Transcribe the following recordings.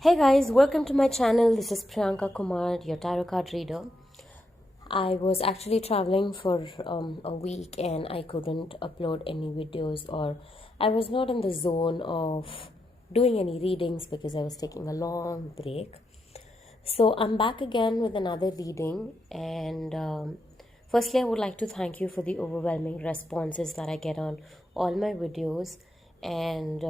Hey guys, welcome to my channel. This is Priyanka Kumar, your tarot card reader. I was actually traveling for a week and I couldn't upload any videos, or I was not in the zone of doing any readings because I was taking a long break. So I'm back again with another reading, and firstly, I would like to thank you for the overwhelming responses that I get on all my videos. And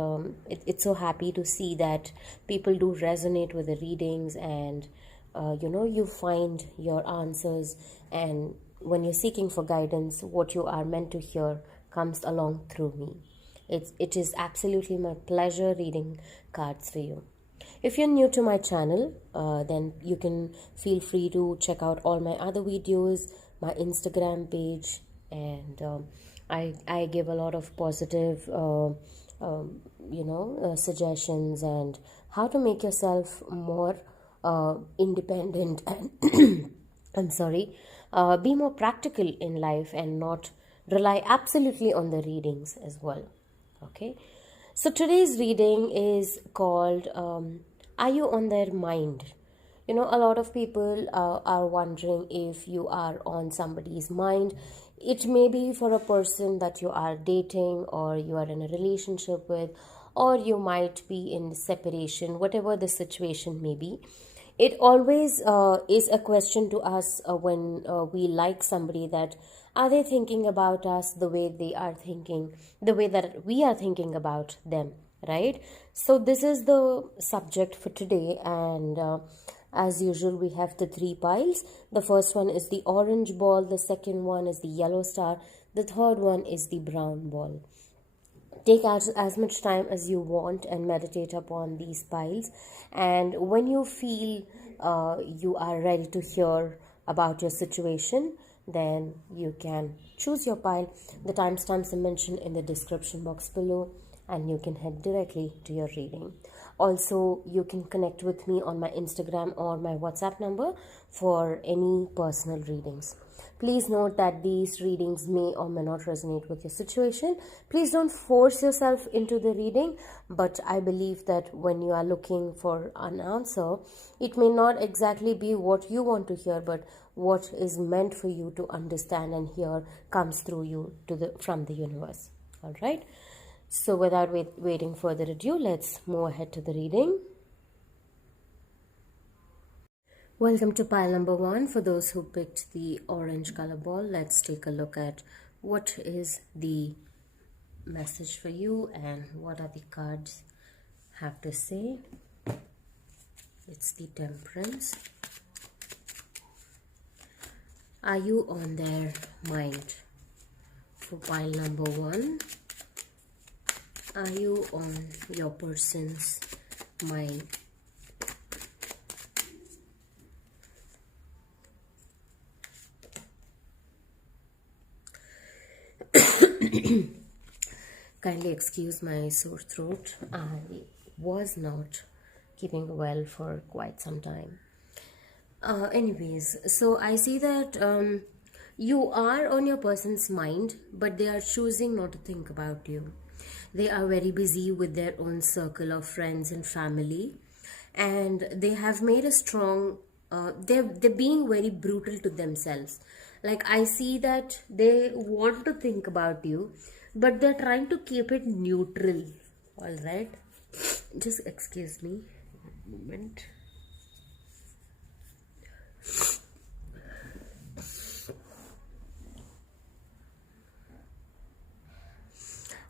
it's so happy to see that people do resonate with the readings, and you find your answers. And when you're seeking for guidance, what you are meant to hear comes along through me. It is absolutely my pleasure reading cards for you. If you're new to my channel, then you can feel free to check out all my other videos, my Instagram page, and I give a lot of positive, suggestions and how to make yourself more independent and I'm sorry, be more practical in life and not rely absolutely on the readings as well. Okay, so today's reading is called Are You on Their Mind? A lot of people are wondering if you are on somebody's mind. It may be for a person that you are dating, or you are in a relationship with, or you might be in separation, whatever the situation may be. It always is a question to us when we like somebody, that are they thinking about us the way they are thinking, the way that we are thinking about them, right? So this is the subject for today, and as usual, we have the three piles. The first one is the orange ball, the second one is the yellow star, the third one is the brown ball. Take as much time as you want and meditate upon these piles. And when you feel you are ready to hear about your situation, then you can choose your pile. The timestamps are mentioned in the description box below, and you can head directly to your reading. Also, you can connect with me on my Instagram or my WhatsApp number for any personal readings. Please note that these readings may or may not resonate with your situation. Please don't force yourself into the reading, but I believe that when you are looking for an answer, it may not exactly be what you want to hear, but what is meant for you to understand and hear comes through you from the universe. All right. So without waiting further ado, let's move ahead to the reading. Welcome to pile number 1. For those who picked the orange color ball, let's take a look at what is the message for you and what are the cards have to say. It's the Temperance. Are you on their mind? For pile number 1, are you on your person's mind? Kindly excuse my sore throat. I was not keeping well for quite some time. Anyways, so I see that you are on your person's mind, but they are choosing not to think about you. They are very busy with their own circle of friends and family, and they have made a strong they're being very brutal to themselves. Like, I see that they want to think about you, but they're trying to keep it neutral. All right, just excuse me a moment.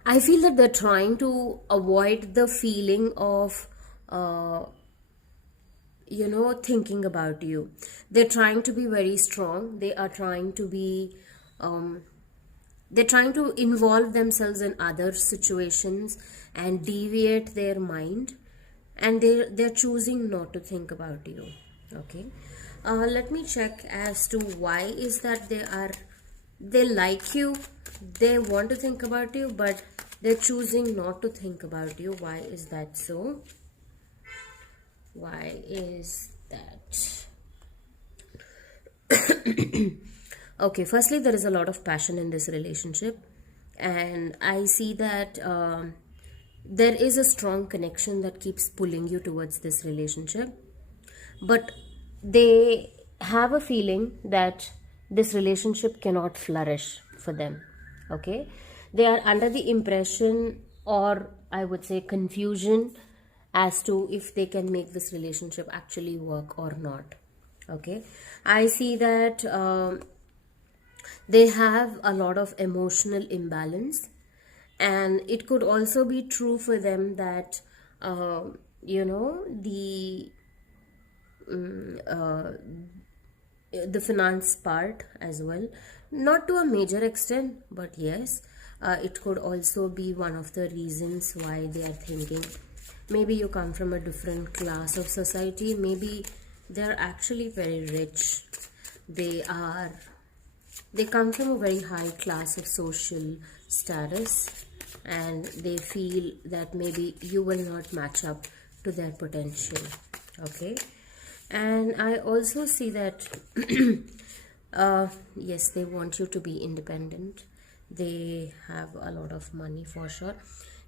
I feel that they're trying to avoid the feeling of, thinking about you. They're trying to be very strong. They are trying to be, they're trying to involve themselves in other situations and deviate their mind. And they're choosing not to think about you. Okay. Let me check as to why is that they like you, they want to think about you, but they're choosing not to think about you. Why is that so? Why is that? Okay, firstly, there is a lot of passion in this relationship, and I see that there is a strong connection that keeps pulling you towards this relationship, but they have a feeling that this relationship cannot flourish for them. Okay, they are under the impression, or I would say confusion, as to if they can make this relationship actually work or not. Okay, I see that they have a lot of emotional imbalance, and it could also be true for them that the the finance part as well, not to a major extent, but yes, it could also be one of the reasons why they are thinking. Maybe you come from a different class of society, maybe they're actually very rich, they are they come from a very high class of social status, and they feel that maybe you will not match up to their potential. Okay, and I also see that yes, they want you to be independent, they have a lot of money for sure,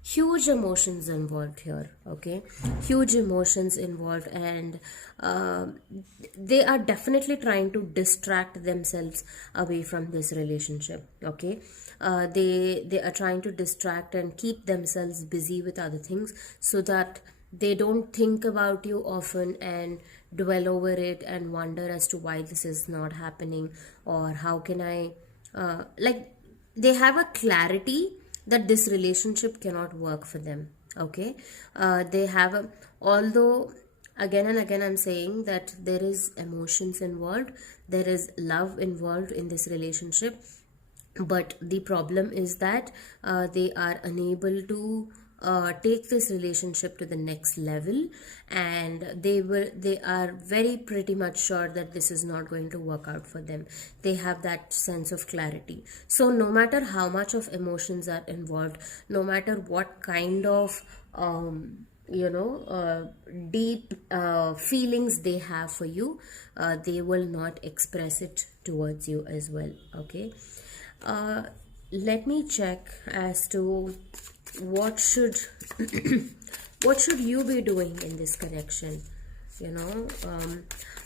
huge emotions involved here. Okay, huge emotions involved, and they are definitely trying to distract themselves away from this relationship. Okay, they are trying to distract and keep themselves busy with other things, so that they don't think about you often and dwell over it and wonder as to why this is not happening, or how can I like, they have a clarity that this relationship cannot work for them. Okay, they have a, although again and again I'm saying that there is emotions involved, there is love involved in this relationship, but the problem is that they are unable to take this relationship to the next level, and they are very pretty much sure that this is not going to work out for them. They have that sense of clarity, so no matter how much of emotions are involved, no matter what kind of deep feelings they have for you, they will not express it towards you as well. Okay, uh, let me check as to what should what should you be doing in this connection.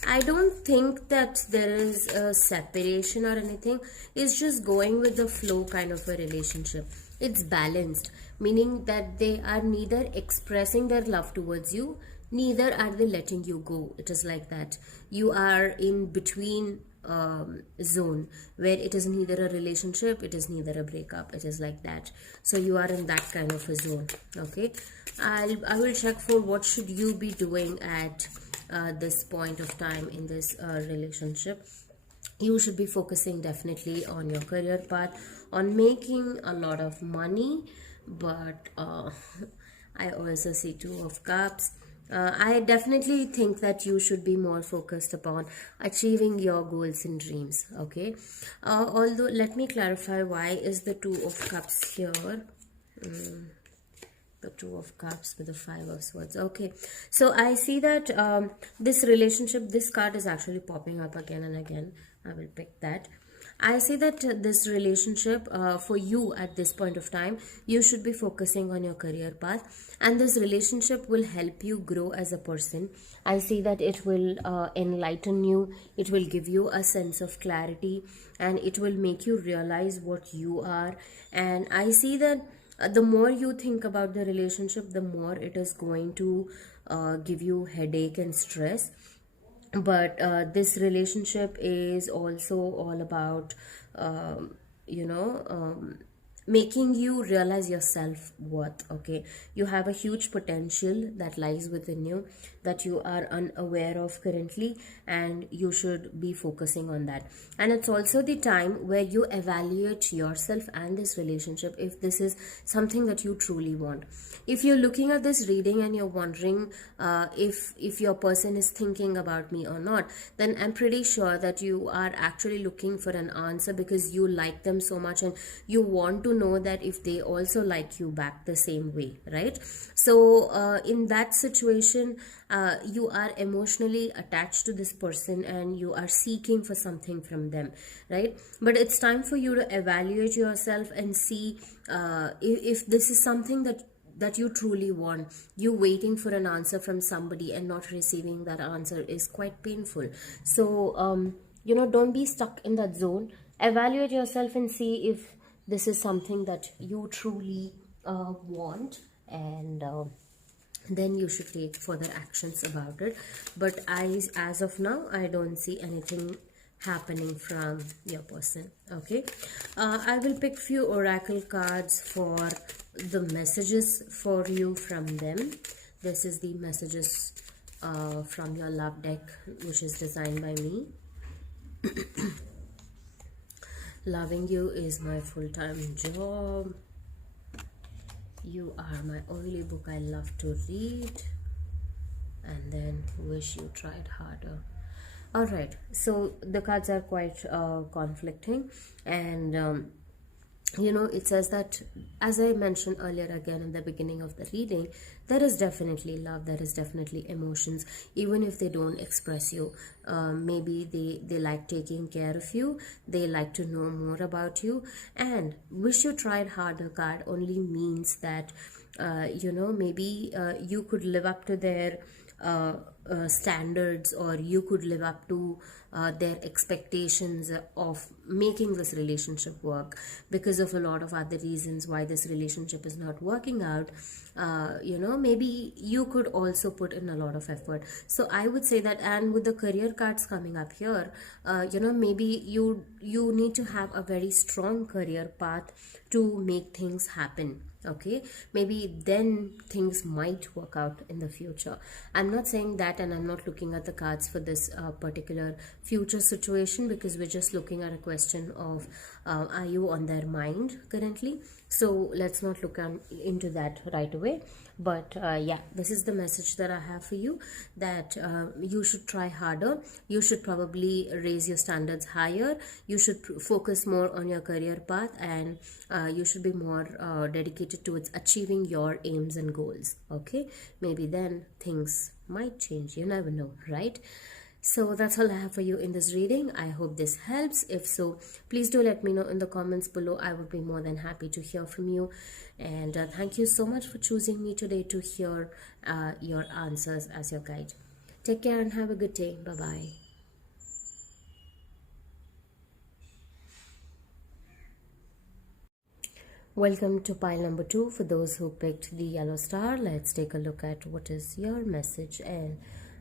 I don't think that there is a separation or anything. It's just going with the flow kind of a relationship. It's balanced, meaning that they are neither expressing their love towards you, neither are they letting you go. It is like that. You are in between zone, where it is neither a relationship, it is neither a breakup, it is like that. So you are in that kind of a zone. Okay, I will check for what should you be doing at this point of time in this relationship. You should be focusing definitely on your career path, on making a lot of money, but I also see Two of Cups. I definitely think that you should be more focused upon achieving your goals and dreams. Okay, although let me clarify, why is the Two of Cups here? The Two of Cups with the Five of Swords. Okay, so I see that this relationship, this card is actually popping up again and again. I will pick that. I see that this relationship for you at this point of time, you should be focusing on your career path, and this relationship will help you grow as a person. I see that it will enlighten you, it will give you a sense of clarity, and it will make you realize what you are. And I see that the more you think about the relationship, the more it is going to give you headache and stress. But this relationship is also all about you know making you realize your self-worth. Okay, you have a huge potential that lies within you that you are unaware of currently, and you should be focusing on that. And it's also the time where you evaluate yourself and this relationship, if this is something that you truly want. If you're looking at this reading and you're wondering if your person is thinking about me or not, then I'm pretty sure that you are actually looking for an answer, because you like them so much and you want to know that if they also like you back the same way, right? So in that situation, you are emotionally attached to this person and you are seeking for something from them, right? But it's time for you to evaluate yourself and see if this is something that that you truly want. You waiting for an answer from somebody and not receiving that answer is quite painful. So don't be stuck in that zone. Evaluate yourself and see if this is something that you truly want, and then you should take further actions about it. But as of now, I don't see anything happening from your person. Okay, I will pick few oracle cards for the messages for you from them. This is the messages from your love deck, which is designed by me. Loving you is my full-time job. You are my only book I love to read. And then wish you tried harder. All right, so the cards are quite conflicting, and it says that, as I mentioned earlier again in the beginning of the reading, there is definitely love, there is definitely emotions, even if they don't express you. Maybe they like taking care of you, they like to know more about you. And wish you tried harder card only means that maybe you could live up to their standards, or you could live up to their expectations of making this relationship work. Because of a lot of other reasons why this relationship is not working out, maybe you could also put in a lot of effort. So I would say that, and with the career cards coming up here, maybe you need to have a very strong career path to make things happen. Okay, maybe then things might work out in the future. I'm not saying that, and I'm not looking at the cards for this particular future situation, because we're just looking at a question of are you on their mind currently. So let's not look into that right away. But yeah, this is the message that I have for you, that you should try harder, you should probably raise your standards higher, you should focus more on your career path, and you should be more dedicated towards achieving your aims and goals. Okay, maybe then things might change, you never know, right? So that's all I have for you in this reading. I hope this helps. If so, please do let me know in the comments below. I would be more than happy to hear from you. And thank you so much for choosing me today to hear your answers as your guide. Take care and have a good day. Bye-bye. Welcome to pile number 2. For those who picked the yellow star, let's take a look at what is your message, and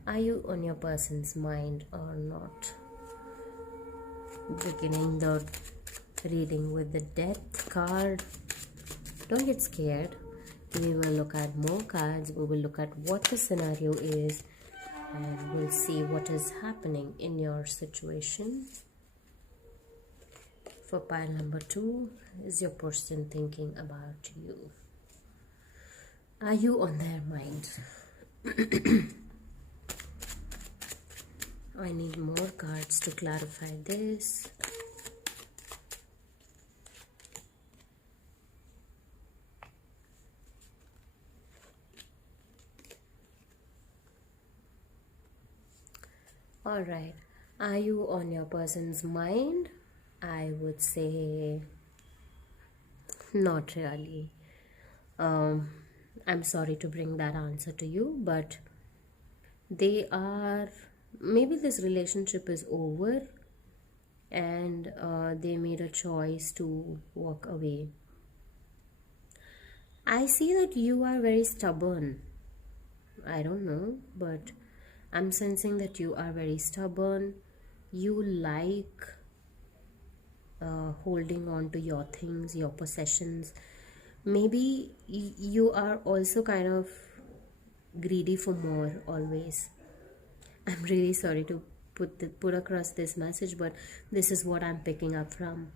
are you on your person's mind or not? Beginning the reading with the Death card. Don't get scared. We will look at more cards. We will look at what the scenario is, and we'll see what is happening in your situation. For pile number 2, is your person thinking about you? Are you on their mind? I need more cards to clarify this. Alright, are you on your person's mind? I would say not really. I'm sorry to bring that answer to you, but they are, maybe this relationship is over, and they made a choice to walk away. I see that you are very stubborn. I don't know, but I'm sensing that you are very stubborn. You like holding on to your things, your possessions. Maybe you are also kind of greedy for more always. I'm really sorry to put across this message, but this is what I'm picking up from.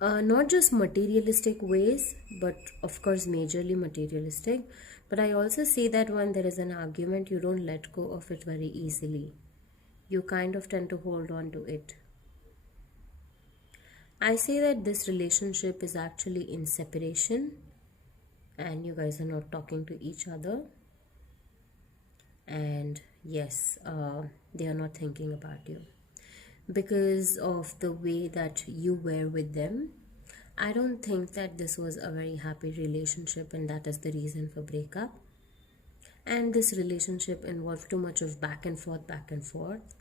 Not just materialistic ways, but of course majorly materialistic. But I also see that when there is an argument, you don't let go of it very easily. You kind of tend to hold on to it. I say that this relationship is actually in separation, and you guys are not talking to each other. And yes, they are not thinking about you because of the way that you were with them, I don't think that this was a very happy relationship, and that is the reason for breakup. And this relationship involved too much of back and forth,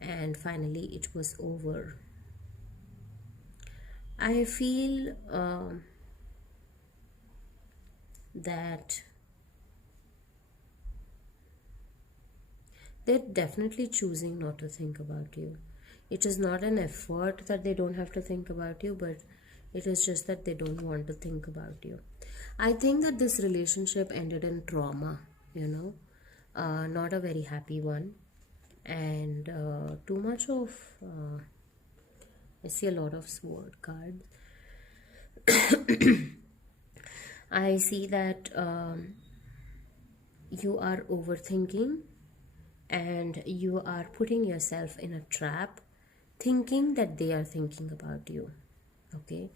and finally it was over. I feel that they're definitely choosing not to think about you. It is not an effort that they don't have to think about you, but it is just that they don't want to think about you. I think that this relationship ended in trauma, not a very happy one. And too much of, I see a lot of sword cards. I see that you are overthinking and you are putting yourself in a trap thinking that they are thinking about you. Okay,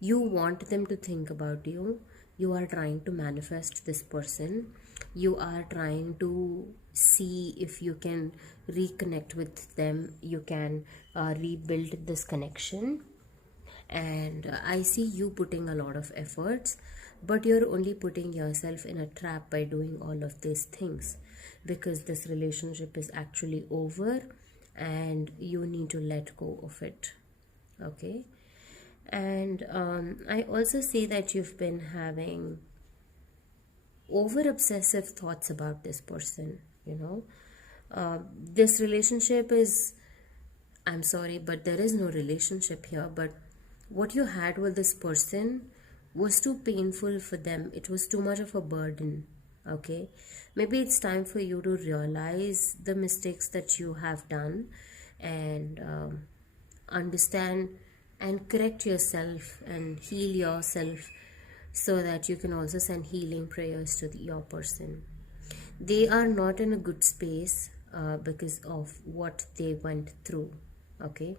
you want them to think about you. You are trying to manifest this person. You are trying to see if you can reconnect with them. You can rebuild this connection. And I see you putting a lot of efforts, but you're only putting yourself in a trap by doing all of these things, because this relationship is actually over and you need to let go of it. Okay. And I also see that you've been having over obsessive thoughts about this person. This relationship is, I'm sorry, but there is no relationship here. But what you had with this person was too painful for them. It was too much of a burden. Okay, maybe it's time for you to realize the mistakes that you have done, and understand and correct yourself and heal yourself, so that you can also send healing prayers to your person. They are not in a good space because of what they went through. Okay,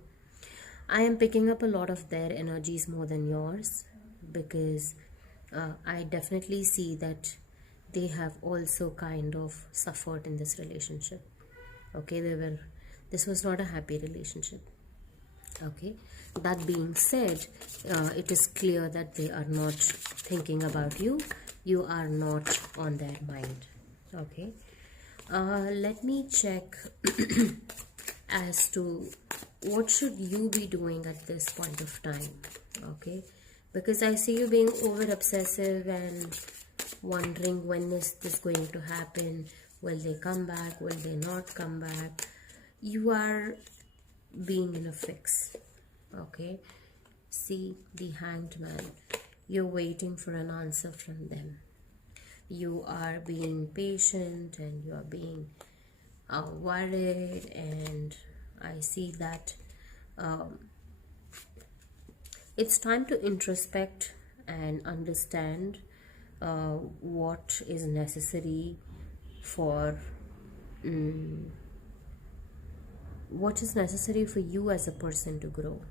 I am picking up a lot of their energies more than yours, because I definitely see that they have also kind of suffered in this relationship. Okay, this was not a happy relationship. Okay, that being said, it is clear that they are not thinking about you. You are not on their mind. Okay, let me check as to what should you be doing at this point of time. Okay, because I see you being over obsessive and wondering, when is this going to happen? Will they come back? Will they not come back? You are being in a fix. Okay, see the Hanged Man. You're waiting for an answer from them. You are being patient and you are being worried, and I see that it's time to introspect and understand what is necessary for what is necessary for you as a person to grow.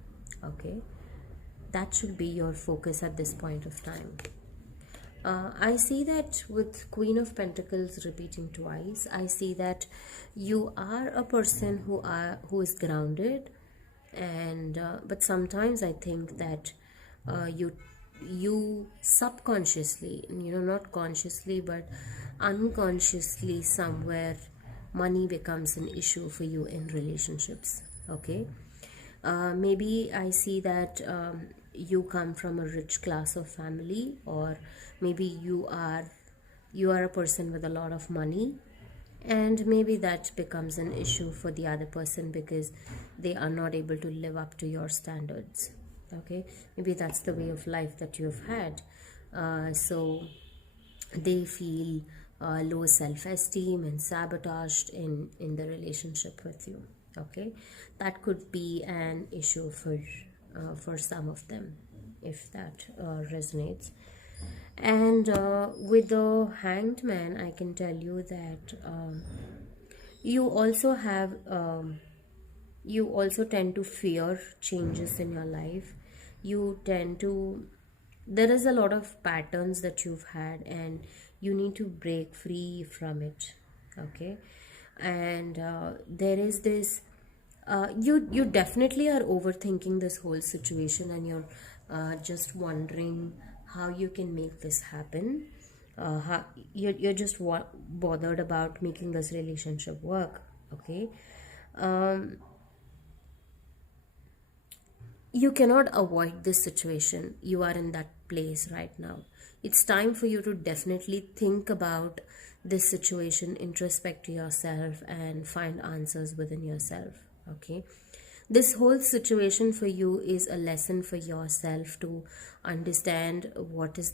Okay, that should be your focus at this point of time. I see that with Queen of Pentacles repeating twice, I see that you are a person who is grounded, and but sometimes I think that you subconsciously, not consciously but unconsciously, somewhere money becomes an issue for you in relationships. Okay, maybe I see that you come from a rich class of family, or maybe you are a person with a lot of money, and maybe that becomes an issue for the other person because they are not able to live up to your standards. Okay, maybe that's the way of life that you've had, so they feel low self-esteem and sabotaged in the relationship with you. Okay, that could be an issue for some of them, if that resonates. And with the Hanged Man, I can tell you that you also have you also tend to fear changes in your life. You tend to, there is a lot of patterns that you've had and you need to break free from it. Okay, and there is this you definitely are overthinking this whole situation, and you're just wondering how you can make this happen. How, you're just bothered about making this relationship work. Okay. um, you cannot avoid this situation. You are in that place right now. It's time for you to definitely think about this situation, introspect to yourself, and find answers within yourself. Okay, this whole situation for you is a lesson for yourself to understand what is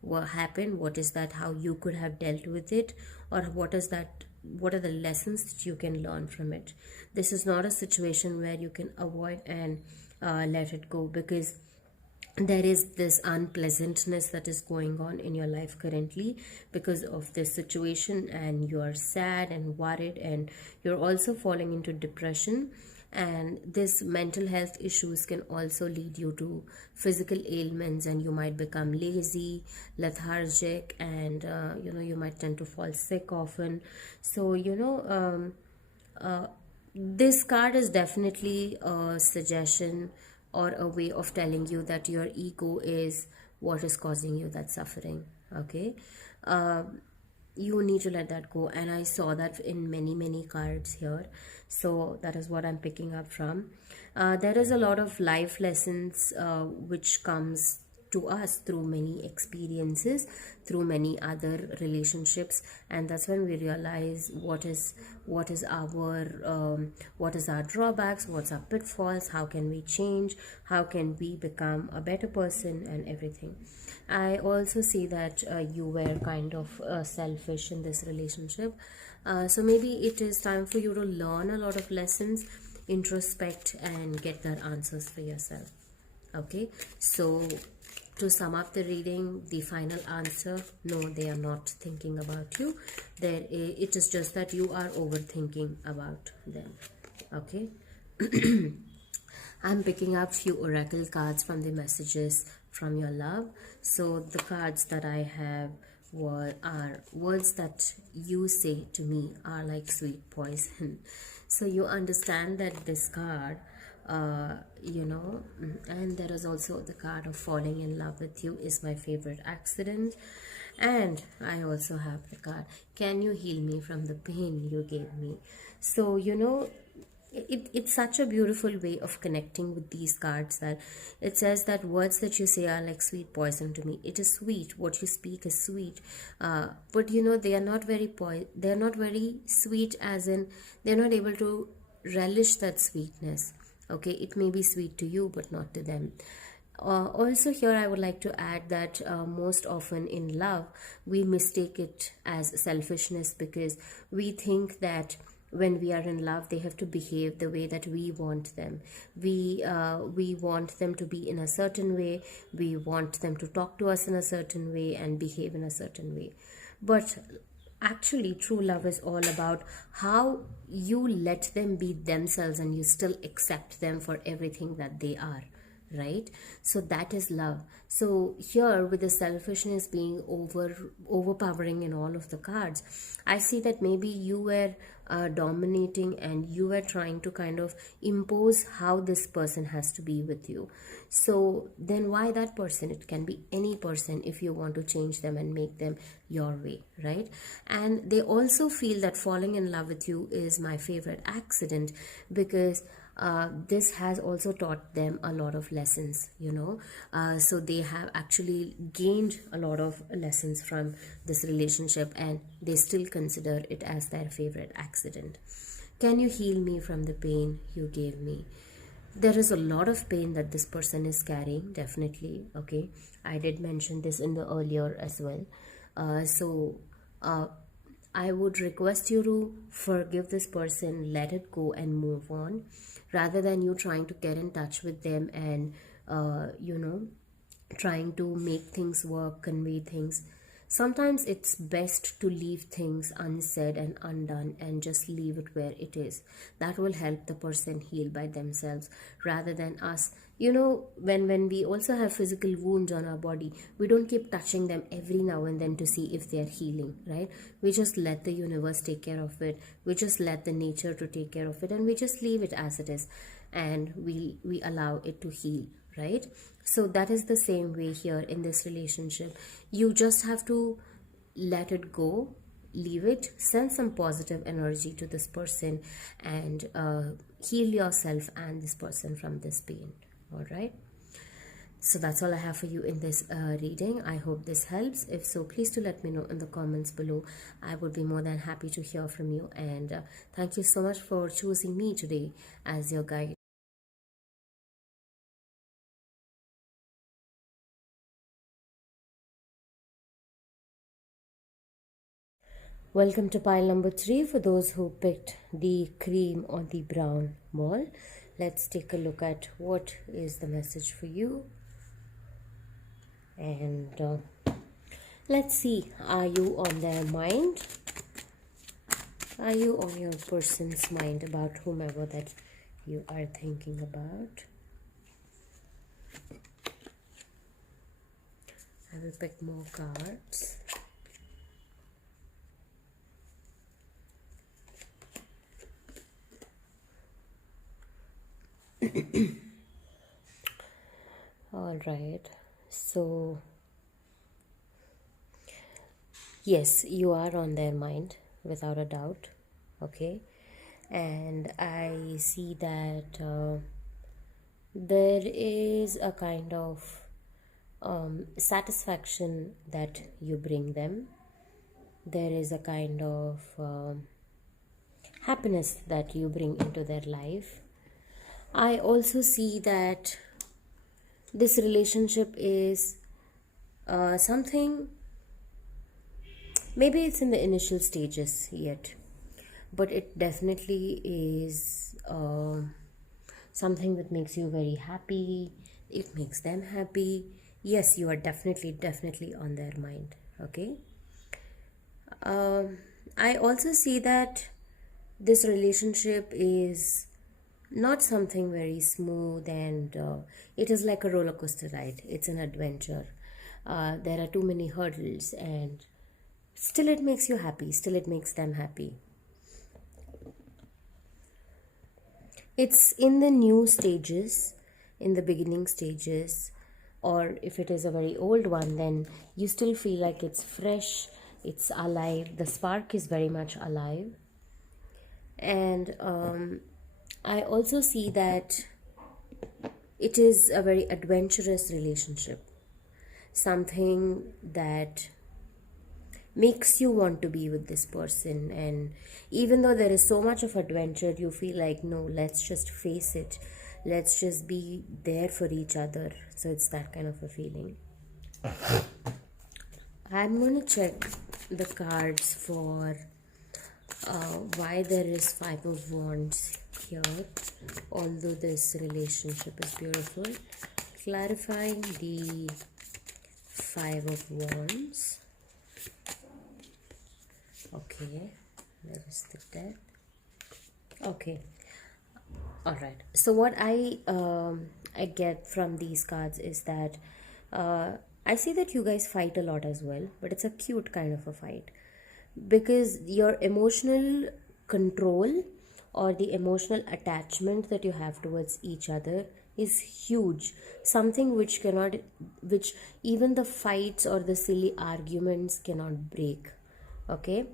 what happened, what is that, how you could have dealt with it, or what are the lessons that you can learn from it. This is not a situation where you can avoid and let it go, because there is this unpleasantness that is going on in your life currently because of this situation, and you are sad and worried, and you're also falling into depression. And this mental health issues can also lead you to physical ailments, and you might become lazy, lethargic, and you might tend to fall sick often. So this card is definitely a suggestion or a way of telling you that your ego is what is causing you that suffering. Okay. You need to let that go, and I saw that in many cards here. So that is what I'm picking up from. There is a lot of life lessons which comes to us through many experiences, through many other relationships, and that's when we realize what is our drawbacks, what's our pitfalls, how can we change, how can we become a better person, and everything. I also see that you were kind of selfish in this relationship, so maybe it is time for you to learn a lot of lessons, introspect, and get that answers for yourself. Okay, so to sum up the reading, the final answer: no, they are not thinking about you. It is just that you are overthinking about them. Okay. I'm picking up few oracle cards from the messages from your love. So the cards that I have are words that you say to me are like sweet poison. So you understand that this card, and there is also the card of falling in love with you is my favorite accident. And I also have the card, can you heal me from the pain you gave me? So it's such a beautiful way of connecting with these cards, that it says that words that you say are like sweet poison to me. It is sweet, what you speak is sweet, but they are not they are not very sweet, as in they're not able to relish that sweetness. Okay, it may be sweet to you but not to them. Also here I would like to add that most often in love we mistake it as selfishness, because we think that when we are in love they have to behave the way that we want them. We want them to be in a certain way, we want them to talk to us in a certain way and behave in a certain way. But actually true love is all about how you let them be themselves and you still accept them for everything that they are, right? So that is love. So here, with the selfishness being overpowering in all of the cards, I see that maybe you were dominating, and you were trying to kind of impose how this person has to be with you. So then why that person? It can be any person if you want to change them and make them your way, right? And they also feel that falling in love with you is my favorite accident, because this has also taught them a lot of lessons, so they have actually gained a lot of lessons from this relationship, and they still consider it as their favorite accident. Can you heal me from the pain you gave me? There is a lot of pain that this person is carrying, definitely. Okay, I did mention this in the earlier as well. I would request you to forgive this person, let it go, and move on, rather than you trying to get in touch with them and, trying to make things work, convey things. Sometimes it's best to leave things unsaid and undone and just leave it where it is. That will help the person heal by themselves, rather than us. When we also have physical wounds on our body, we don't keep touching them every now and then to see if they're healing, right? We just let the universe take care of it. We just let the nature to take care of it, and we just leave it as it is, and we allow it to heal right? So that is the same way here in this relationship. You just have to let it go, leave it, send some positive energy to this person, and heal yourself and this person from this pain. All right, so that's all I have for you in this reading. I hope this helps. If so, please do let me know in the comments below. I would be more than happy to hear from you, and thank you so much for choosing me today as your guide. Welcome to pile number 3 for those who picked the cream or the brown ball. Let's take a look at what is the message for you. And let's see, are you on their mind? Are you on your person's mind about whomever that you are thinking about? I will pick more cards. All right, so yes, you are on their mind without a doubt. Okay, and I see that there is a kind of satisfaction that you bring them. There is a kind of happiness that you bring into their life. I also see that this relationship is something, maybe it's in the initial stages yet, but it definitely is something that makes you very happy. It makes them happy. Yes, you are definitely on their mind. Okay. I also see that this relationship is not something very smooth, and it is like a roller coaster ride. It's an adventure. There are too many hurdles, and still it makes you happy. Still it makes them happy. It's in the new stages, in the beginning stages, or if it is a very old one, then you still feel like it's fresh, it's alive. The spark is very much alive. And I also see that it is a very adventurous relationship, something that makes you want to be with this person. And even though there is so much of adventure, you feel like, no, let's just face it, let's just be there for each other. So it's that kind of a feeling. I'm going to check the cards for why there is Five of Wands here, although this relationship is beautiful. Clarifying the Five of Wands. Okay, there is the death. Okay, all right. So what I get from these cards is that I see that you guys fight a lot as well, but it's a cute kind of a fight, because your emotional control or the emotional attachment that you have towards each other is huge, something which cannot, which even the fights or the silly arguments cannot break. Okay.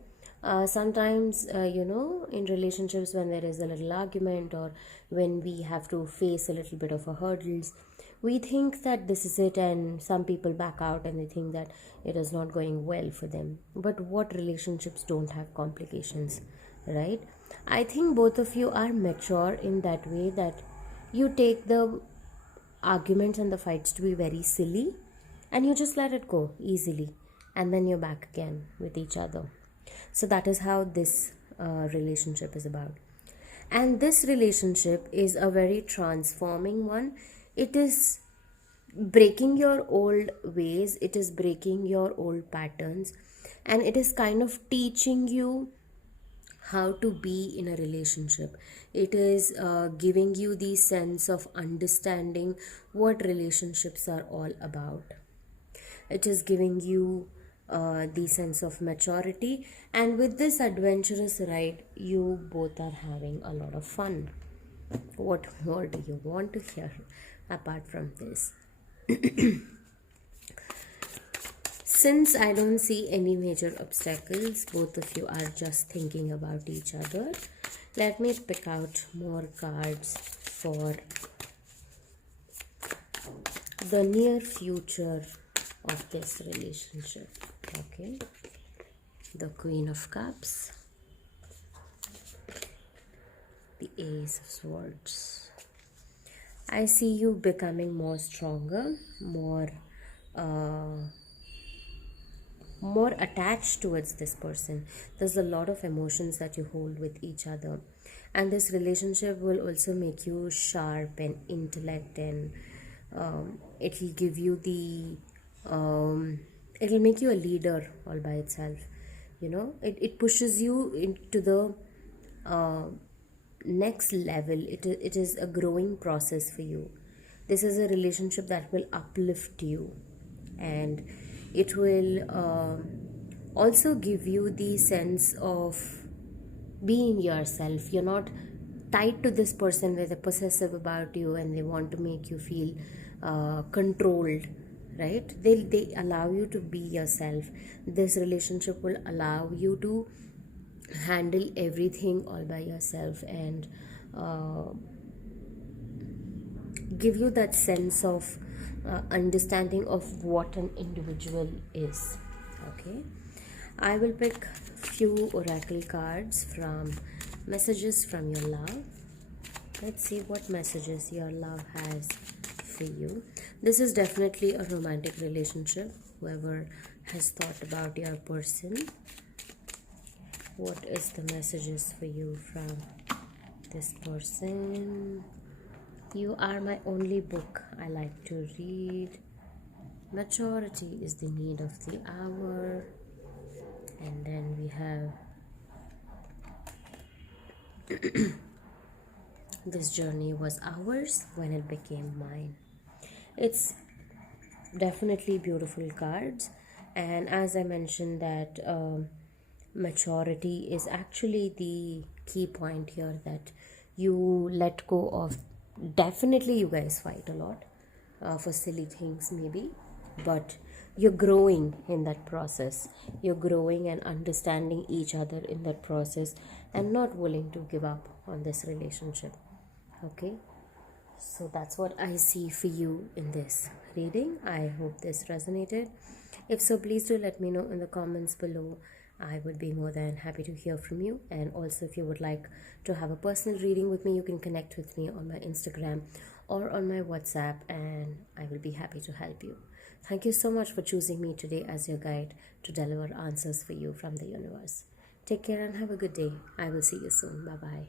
Sometimes in relationships, when there is a little argument or when we have to face a little bit of a hurdles, we think that this is it, and some people back out and they think that it is not going well for them. But what relationships don't have complications, right? I think both of you are mature in that way, that you take the arguments and the fights to be very silly, and you just let it go easily, and then you're back again with each other. So that is how this relationship is about. And this relationship is a very transforming one. It is breaking your old ways, it is breaking your old patterns, and it is kind of teaching you how to be in a relationship. It is giving you the sense of understanding what relationships are all about. It is giving you the sense of maturity, and with this adventurous ride, you both are having a lot of fun. What more do you want to hear? apart from this. Since I don't see any major obstacles, both of you are just thinking about each other, let me pick out more cards for the near future of this relationship. Okay, the Queen of Cups, the Ace of Swords. I see you becoming more stronger, more attached towards this person. There's a lot of emotions that you hold with each other, and this relationship will also make you sharp and intellect, and it'll give you the it'll make you a leader all by itself. It pushes you into the next level. It is a growing process for you. This is a relationship that will uplift you, and it will also give you the sense of being yourself. You're not tied to this person where they're possessive about you and they want to make you feel controlled, right? They allow you to be yourself. This relationship will allow you to handle everything all by yourself, and give you that sense of understanding of what an individual is. Okay, I will pick few oracle cards from messages from your love. Let's see what messages your love has for you. This is definitely a romantic relationship. Whoever has thought about your person, what is the messages for you from this person? You are my only book I like to read. Maturity is the need of the hour. And then we have this journey was ours when it became mine. It's definitely beautiful cards, and as I mentioned that maturity is actually the key point here, that you let go of. Definitely you guys fight a lot for silly things maybe, but you're growing in that process. You're growing and understanding each other in that process, and not willing to give up on this relationship. Okay, so that's what I see for you in this reading. I hope this resonated. If so, please do let me know in the comments below. I would be more than happy to hear from you. And also, if you would like to have a personal reading with me, you can connect with me on my Instagram or on my WhatsApp, and I will be happy to help you. Thank you so much for choosing me today as your guide to deliver answers for you from the universe. Take care and have a good day. I will see you soon. Bye bye.